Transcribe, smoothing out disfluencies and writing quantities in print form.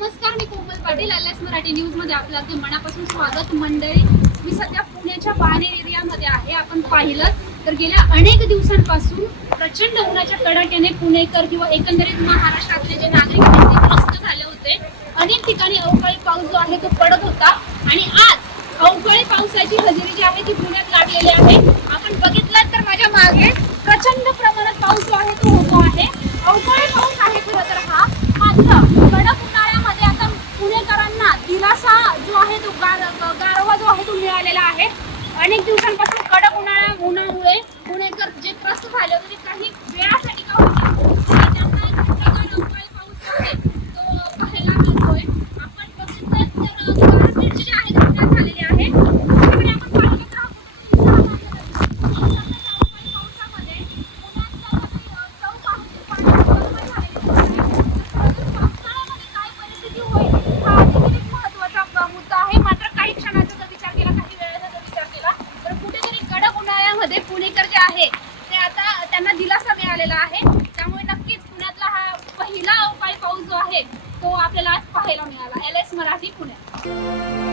नमस्कार, मी कोमल Patil, LS Marathi news मध्ये आपलं अगदी मनापासून स्वागत. मंडळी, मी सध्या पुण्याच्या बाणेर एरियामध्ये आहे. आपण पाहिलं तर गेल्या अनेक दिवसांपासून प्रचंड उन्हाच्या कडाक्याने पुणेकर किंवा एकंदरीत महाराष्ट्रातले जे नागरिक आहेत ते त्रस्त झाले होते. अनेक ठिकाणी अवकाळी पाऊस जो आहे तो पडत होता आणि आज अवकाळी पावसाची हजेरी जी आहे ती पुण्यात लागलेली आहे. आपण बघितलं तर माझ्या मागे प्रचंड प्रमाणात पाऊस जो आहे तो होतो आहे. अवकाळी पाऊस आहे खरं तर हा, मात्र कडक उन्हाळ्यामध्ये आता पुणेकरांना दिलासा जो आहे तो गारवा जो आहे तो मिळालेला आहे. अनेक दिवसांपासून कडक उन्हामुळे पुणेकर जे त्रस्त झाले होते ते काही वेळासाठी का होईना त्यांना एक प्रकार अवकाळी पाऊस जो आहे तो पाहायला मिळतोय. आपण बघितलं तर गारपीट जी आहे ती पुण्यात झालेली आहे. दुसरीकडे आपण पाहिलं तर पुणेकर जे आहे ते आता त्यांना दिलासा मिळालेला आहे. त्यामुळे नक्कीच पुण्यातला हा पहिला अवकाळी पाऊस जो आहे तो आपल्याला आज पाहायला मिळाला. LS मराठी, पुणे.